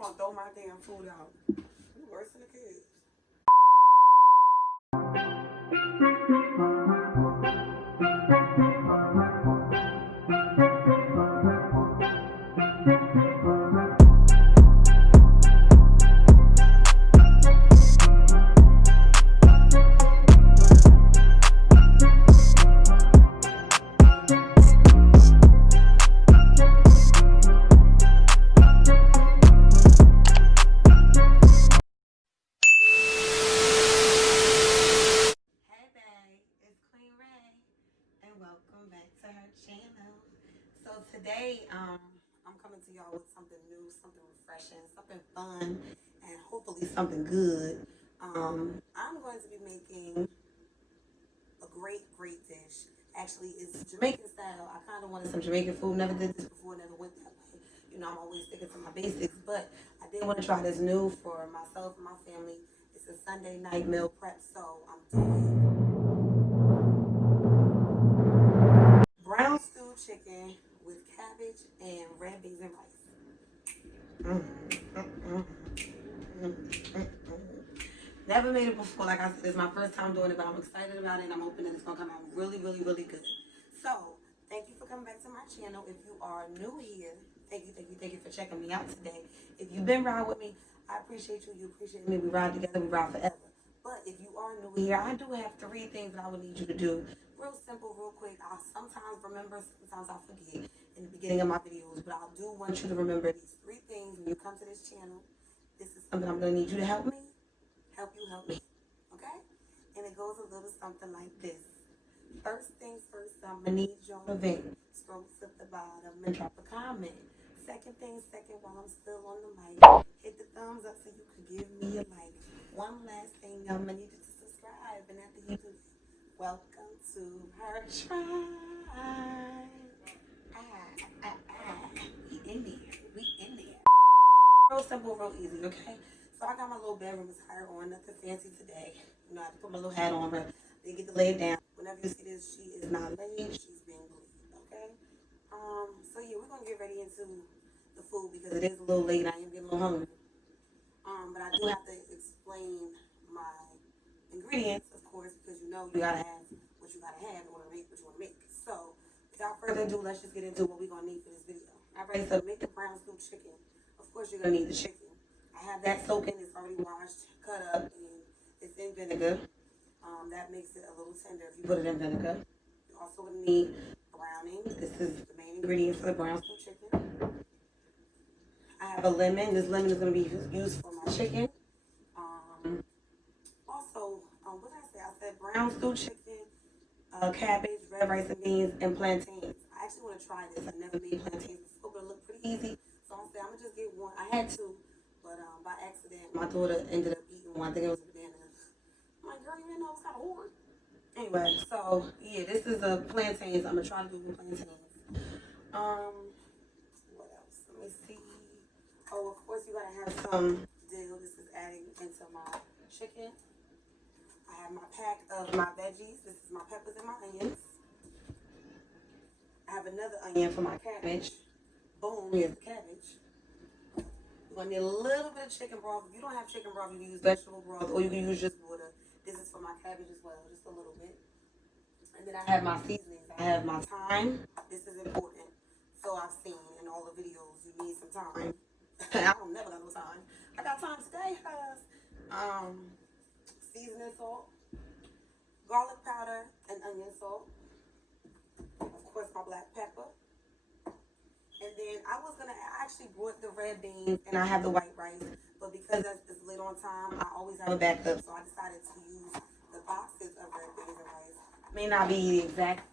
want to throw my damn food out. You worse than the kids. So today, I'm coming to y'all with something new, something refreshing, something fun, and hopefully something good. I'm going to be making a great dish. Actually, it's Jamaican style. I kind of wanted some Jamaican food. Never did this before, never went that way. You know, I'm always sticking to my basics, but I did want to try this new for myself and my family. It's a Sunday night meal prep, so I'm doing brown stewed chicken with cabbage and red beans and rice. Never made it before. Like I said, it's my first time doing it, but I'm excited about it, and I'm hoping that it's going to come out really good. So, thank you for coming back to my channel. If you are new here, thank you for checking me out today. If you've been riding with me, I appreciate you. You appreciate me. We ride together. We ride forever. But if you are new here, I do have 3 things that I would need you to do. Real simple, real quick. I sometimes remember, sometimes I forget in the beginning of my videos, but I do want you to remember these 3 things when you come to this channel. This is something I'm going to need you to help me. Help me. Okay? And it goes a little something like this. First things first, I'm going to need you on the vent. Scroll to the bottom and drop a comment. Second thing second, while I'm still on the mic, hit the thumbs up so you can give me a like. One last thing, I'm going to need you to subscribe. And after you do that, welcome to her tribe. We in there. Real simple, real easy, okay? So I got my little bedroom attire on, nothing fancy today. You know, I had to put my little hat on, but then get to lay it down. Whenever you see this, she is not laid, she's being glued, okay? So yeah, we're gonna get ready into the food because it is a little late. I am getting a little hungry. But I do have to explain my ingredients, of course, because you know you gotta have what you gotta have in order to make what you wanna make. So without further ado, let's just get into what we're gonna need for this video. Alright, so to make the brown stew chicken, of course you're gonna need the chicken. I have that soaking, it's already washed, cut up, and it's in vinegar. That makes it a little tender if you put it in vinegar. You're also gonna need browning. This is the main ingredient for the brown stew chicken. I have a lemon. This lemon is gonna be used for my chicken. Also, what did I say? I said brown stew chicken, cabbage, red rice and beans, and plantains. I actually want to try this. I never made plantains before, but it looked pretty easy. So I said I'm gonna just get one. I had 2, but by accident, my daughter ended up eating one. I think it was a banana. I'm like, girl, you didn't know it was kind of hard. Anyway, so yeah, this is a plantains. I'm gonna try to do the plantains. What else? Let me see. Oh, of course you gotta have some dill. This is adding into my chicken. I have my pack of my veggies. This is my peppers and my onions. I have another onion for my cabbage. Boom, here's the cabbage. You're gonna need a little bit of chicken broth. If you don't have chicken broth, you can use vegetable broth or you can use just water. This is for my cabbage as well, just a little bit. And then I have my seasonings. I have my thyme. This is important. So I've seen in all the videos, you need some thyme. I don't never got no time. I got time today, guys. Seasoning salt, garlic powder, and onion salt. Of course, my black pepper. And then I actually brought the red beans and I have the white rice, but because it's late on time, I always have a backup, so I decided to use the boxes of red beans and rice. May not be the exact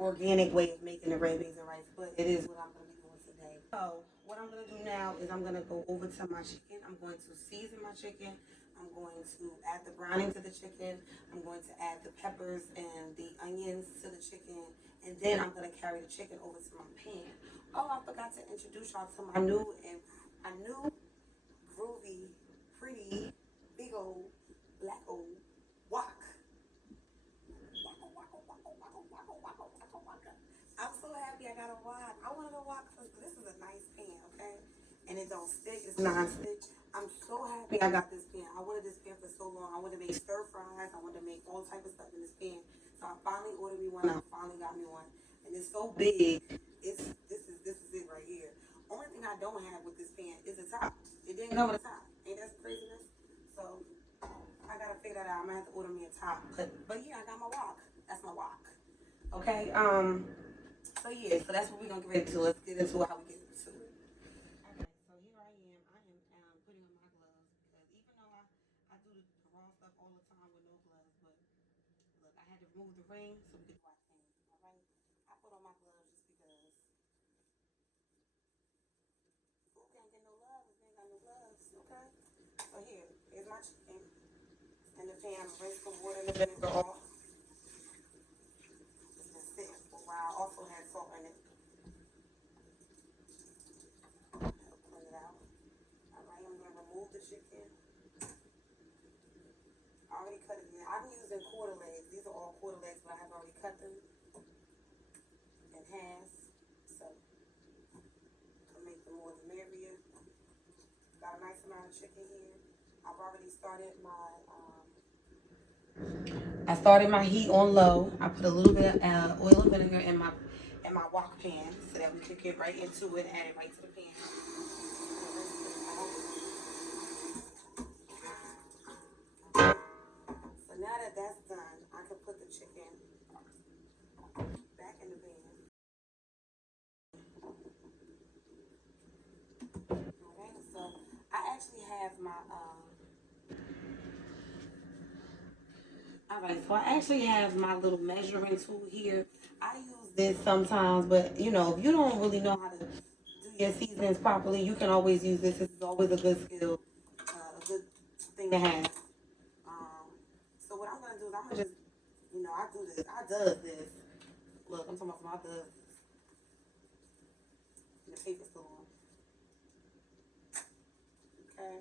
organic way of making the red beans and rice, but it is what I'm going to be doing today. So what I'm going to do now is I'm going to go over to my chicken. I'm going to season my chicken. I'm going to add the browning to the chicken. I'm going to add the peppers and the onions to the chicken. And then I'm going to carry the chicken over to my pan. Oh, I forgot to introduce y'all to my new groovy, pretty, big old, black old wok. I'm so happy I got a wok. I wanted a wok because this is a nice pan, okay? And it don't non-stick. It's non-stick. I'm so happy I got this pan. I wanted this pan for so long. I wanted to make stir fries. I wanted to make all type of stuff in this pan. So I finally ordered me one. I finally got me one, and it's so big. This is it right here. Only thing I don't have with this pan is the top. It didn't come with a top. Ain't that craziness? So I gotta figure that out. I'm gonna have to order me a top. But yeah, I got my wok. That's my wok. Okay. So yeah, so that's what we're gonna get ready to. Let's get into how we get into it. Okay, so here I am. I am putting on my gloves because even though I do the raw stuff all the time with no gloves, but look, I had to remove the ring so we could wash things. All right, I put on my gloves just because people can't get no love if they ain't got no gloves. Okay, so here's my chicken in the pan. I'm rinse the water and the vinegar off. It's been sitting for a while. Also had salt in it. Clean it out. All right, I'm gonna remove the chicken. I already cut it in. I'm using quarter legs. These are all quarter legs, but I have already cut them in half. So to make the more the merrier. Got a nice amount of chicken here. I've already started my heat on low. I put a little bit of oil and vinegar in my wok pan so that we can get right into it and add it right to the pan. So now that that's done, I can put the chicken back in the pan. Okay, so I actually have my all right, so I actually have my little measuring tool here. I use this sometimes, but you know, if you don't really know how to do your seasonings properly, you can always use this. This is always a good skill, a good thing to have. So what I'm gonna do is I'm gonna just, you know, I do this. I does this. Look, I'm talking about my does this. And the paper's still on. Okay.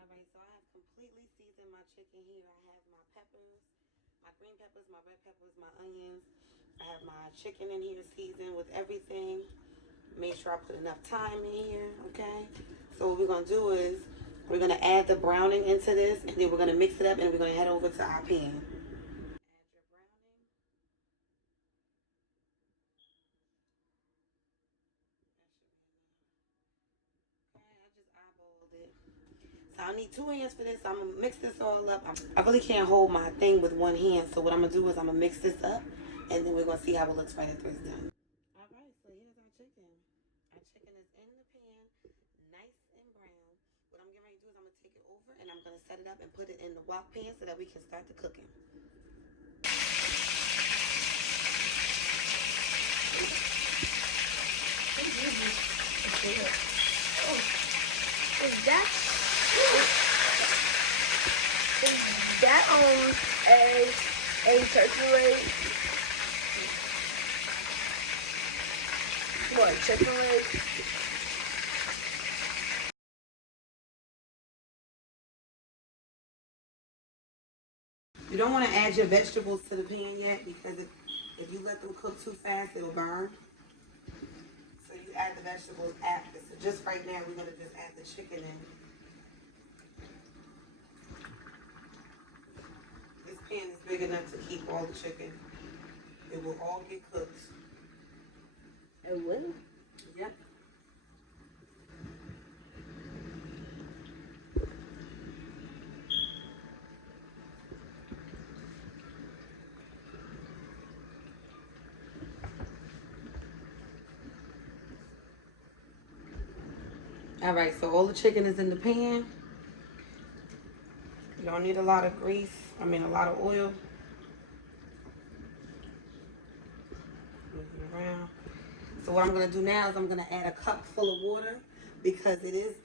All right, so I have completely seasoned my chicken here. I have my peppers, my green peppers, my red peppers, my onions. I have my chicken in here seasoned with everything. Make sure I put enough thyme in here, okay? So what we're gonna do is we're gonna add the browning into this, and then we're gonna mix it up, and we're gonna head over to our pan. Add your browning. Okay, I just eyeballed it. So I need 2 hands for this. So I'm gonna mix this all up. I really can't hold my thing with one hand, so what I'm gonna do is I'm gonna mix this up, and then we're gonna see how it looks right after it's done. All right, so here's our chicken. Our chicken is in the pan, nice and brown. What I'm getting ready to do is I'm gonna take it over and I'm gonna set it up and put it in the wok pan so that we can start the cooking. Is that a turkey leg? What, chicken leg? You don't want to add your vegetables to the pan yet because if you let them cook too fast, it'll burn. So you add the vegetables after. So just right now, we're gonna just add the chicken in. This pan is big enough to keep all the chicken. It will all get cooked. It will? Yep. All right, so all the chicken is in the pan. You don't need a lot of grease. I mean, a lot of oil. Move it around. So what I'm gonna do now is I'm gonna add a cup full of water because it is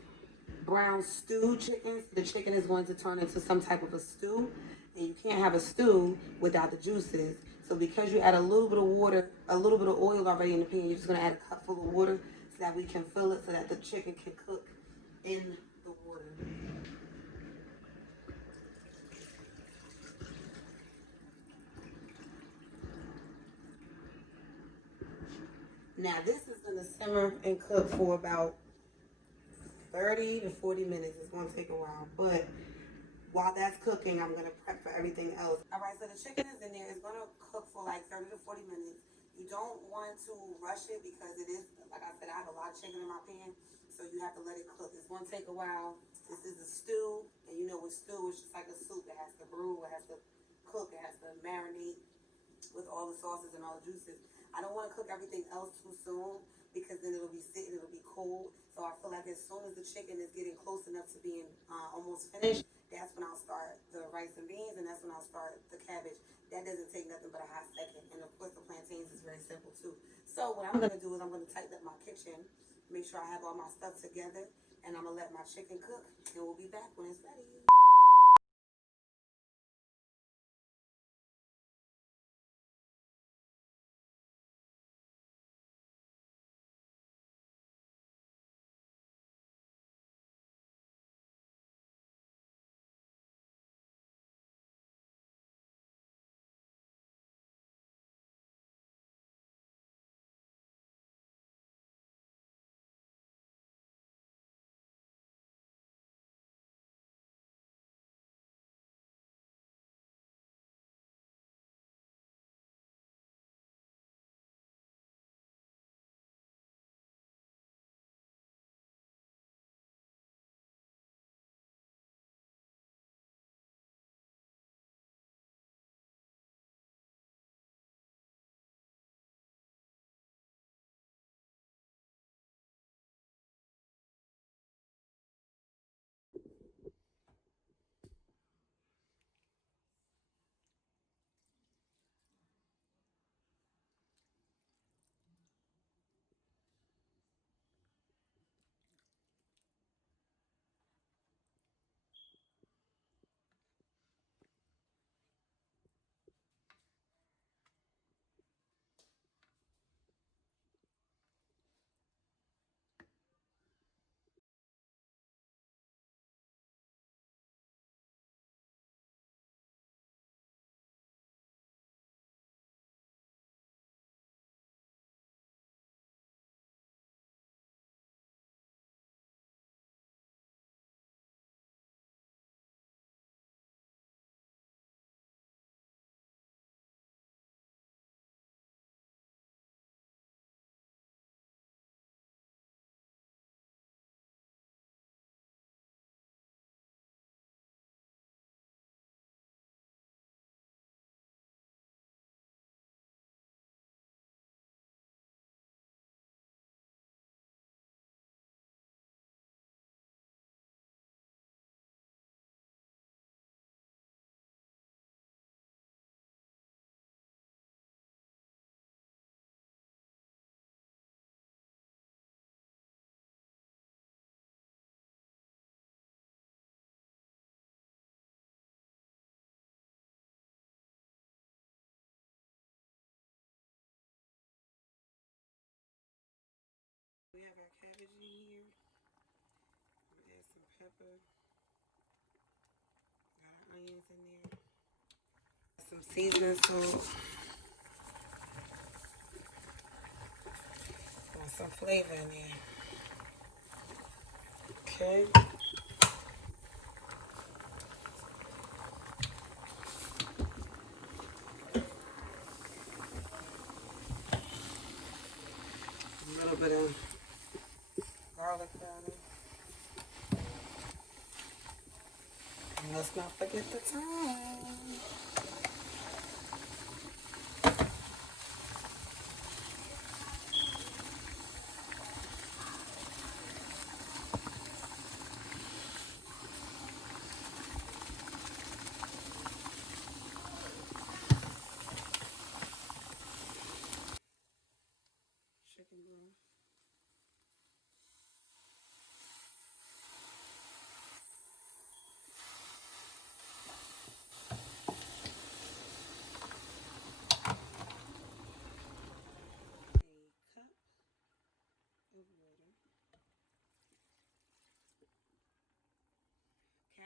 brown stew chicken. The chicken is going to turn into some type of a stew, and you can't have a stew without the juices. So because you add a little bit of water, a little bit of oil already in the pan, you're just gonna add a cup full of water so that we can fill it so that the chicken can cook in the water. Now this is gonna simmer and cook for about 30 to 40 minutes. It's gonna take a while, but while that's cooking, I'm gonna prep for everything else. All right, so the chicken is in there. It's gonna cook for like 30 to 40 minutes. You don't want to rush it because it is, like I said, I have a lot of chicken in my pan, so you have to let it cook. It's gonna take a while. This is a stew, and you know with stew, it's just like a soup. It has to brew, it has to cook, it has to marinate with all the sauces and all the juices. I don't want to cook everything else too soon because then it'll be sitting, it'll be cold. So I feel like as soon as the chicken is getting close enough to being almost finished, that's when I'll start the rice and beans, and that's when I'll start the cabbage. That doesn't take nothing but a hot second. And of course the plantains is very simple too. So what I'm going to do is I'm going to tighten up my kitchen, make sure I have all my stuff together, and I'm going to let my chicken cook, and we'll be back when it's ready. We have our cabbage in here. Add some pepper. Got our onions in there. Some seasoning salt. Got some flavor in there. Okay. A little bit of garlic powder. And let's not forget the thyme. Chicken broth.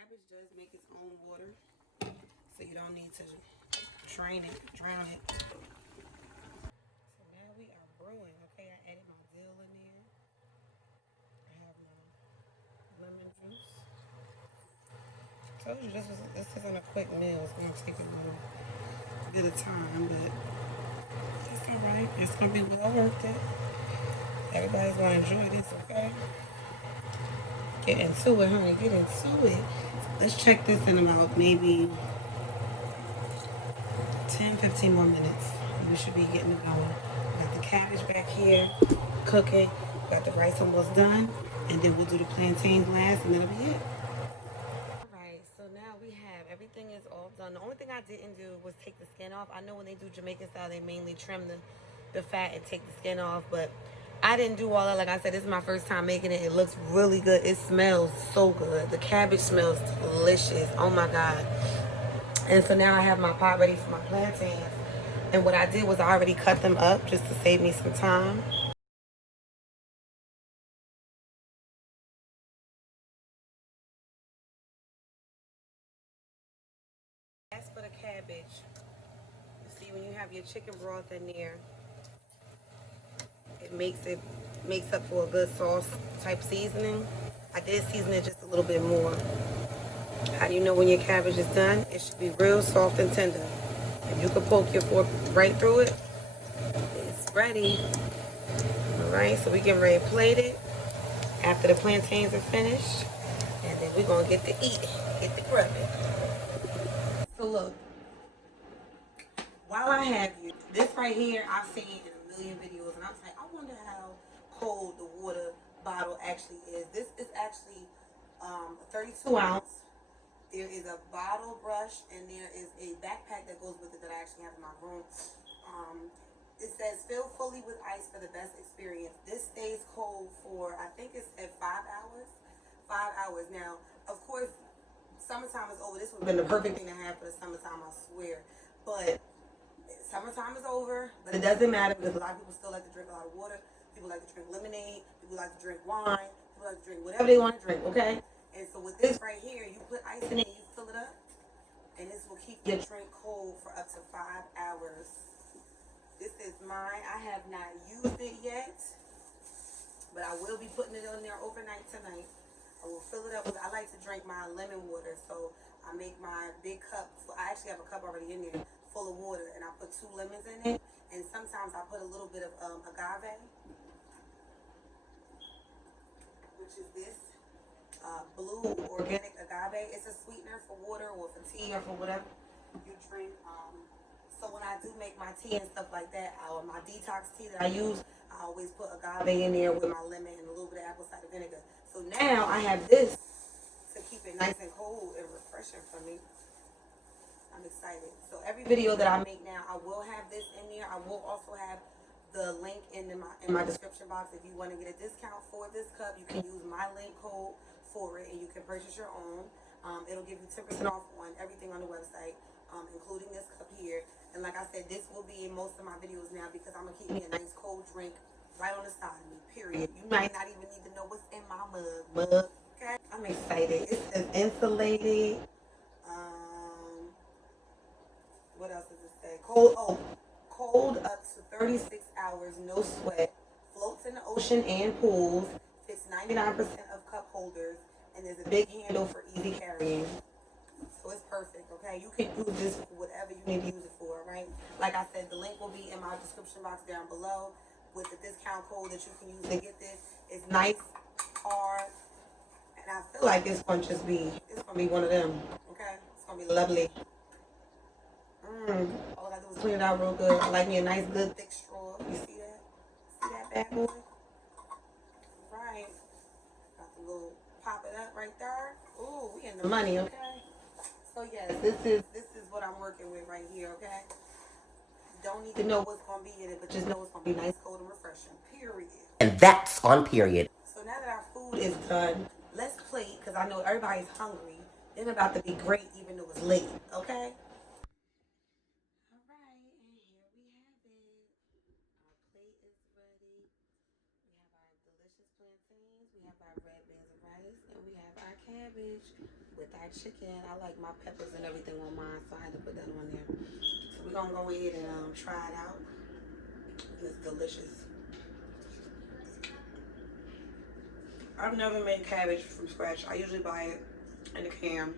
cabbage does make its own water, so you don't need to drown it. So now we are brewing, okay? I added my dill in there. I have my lemon juice. Told you this isn't a quick meal. It's gonna take a little bit of time, but it's alright. It's gonna be well worth it. Everybody's gonna enjoy this, okay? Get into it, honey. Get into it. Let's check this in about maybe 10-15 more minutes. We should be getting it going. Got the cabbage back here cooking. Got the rice almost done. And then we'll do the plantains last and that'll be it. Alright, so now we have everything is all done. The only thing I didn't do was take the skin off. I know when they do Jamaican style, they mainly trim the fat and take the skin off, but I didn't do all that. Like I said, this is my first time making it. It looks really good. It smells so good. The cabbage smells delicious. Oh my God. And so now I have my pot ready for my plantains. And what I did was I already cut them up just to save me some time. As for the cabbage, you see when you have your chicken broth in there, it makes up for a good sauce type seasoning. I did season it just a little bit more. How do you know when your cabbage is done? It should be real soft and tender. If you can poke your fork right through it, it's ready. Alright, so we get ready to plate it after the plantains are finished. And then we're going to get to eating, get to grubbing. So look, while I have you, this right here I've seen in a million videos, and I was like, I wonder how cold the water bottle actually is. This is actually 32 ounce. There is a bottle brush, and there is a backpack that goes with it that I actually have in my room. It says, fill fully with ice for the best experience. This stays cold for, I think it's at 5 hours. 5 hours. Now, of course, summertime is over. This would have been the perfect thing to have for the summertime, I swear. But summertime is over, but it doesn't matter because a lot of people still like to drink a lot of water. People like to drink lemonade. People like to drink wine. People like to drink whatever they want to drink, okay? And so with this right here, you put ice in it, you fill it up, and this will keep your drink cold for up to 5 hours. This is mine. I have not used it yet, but I will be putting it in there overnight tonight. I will fill it up with, I like to drink my lemon water, so I make my big cup. I actually have a cup already in there full of water, and I put 2 lemons in it, and sometimes I put a little bit of agave, which is this blue organic agave. It's a sweetener for water or for tea or for whatever you drink. So when I do make my tea and stuff like that, my detox tea that I use, I always put agave in there with my lemon and a little bit of apple cider vinegar. So now I have this to keep it nice and cold and refreshing for me. I'm excited. So every video that I make now, I will have this in there. I will also have the link in my description box. If you want to get a discount for this cup, you can use my link code for it, and you can purchase your own. It'll give you 10% off on everything on the website, including this cup here. And like I said, this will be in most of my videos now because I'm going to keep me a nice cold drink right on the side of me, period. You might not even need to know what's in my mug, okay? I'm excited. It says insulated. What else does it say? Cold up to 36 hours, no sweat. Floats in the ocean and pools. Fits 99% of cup holders. And there's a big handle for easy carrying. So it's perfect, okay? You can use this for whatever you need to use it for, right? Like I said, the link will be in my description box down below with the discount code that you can use to get this. It's nice, hard, and I feel like it's gonna be one of them, okay? It's gonna be lovely. All I gotta do is clean it out real good. I like me a nice, good, thick straw. You see that? See that bad boy? Right. Got the little pop it up right there. Ooh, we in the money, okay? So yes, this is what I'm working with right here, okay? Don't need to know what's gonna be in it, but just know it's gonna be nice, cold, and refreshing. Period. And that's on period. So now that our food is done, let's plate because I know everybody's hungry. It's about to be great, even though it's late, okay? All right, and here we have it. Our plate is ready. We have our delicious plantains. We have our red beans and rice, and we have fried cabbage with our chicken. I like my peppers and everything on mine, so I had to put that on there. So we're gonna go ahead and try it out. It's delicious. I've never made cabbage from scratch. I usually buy it in a can.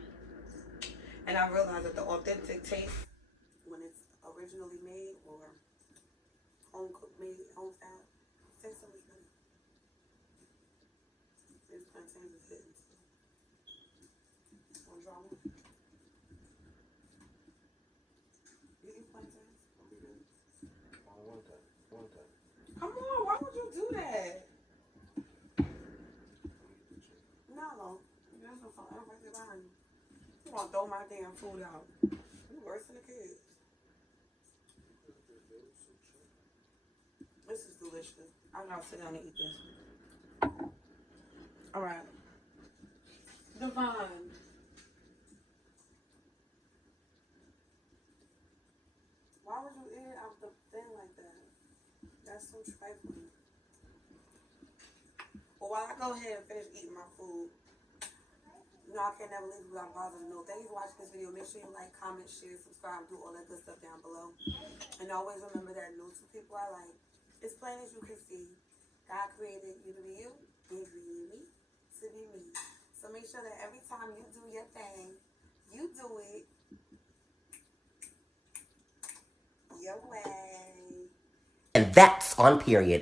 And I realized that the authentic taste, when it's originally made or home cooked, made home style, tastes so much better. These plantains is hitting too. Want to draw one? You eat plantains? I want that. Come on, why would you do that? No, there's no phone. I'm right there behind you. You want to throw my damn food out. You worse than the kids. This is delicious. I'm gonna sit down and eat this. Alright. Divine. Why would you eat it out the thing like that? That's so trifling. Well, while I go ahead and finish eating my food, you know I can't never leave without a positive note. Thank you for watching this video. Make sure you like, comment, share, subscribe, do all that good stuff down below. And always remember that no two people are alike. It's plain as you can see. God created you to be you. He created me to be me. So make sure that every time you do your thing, you do it your way. And that's on period.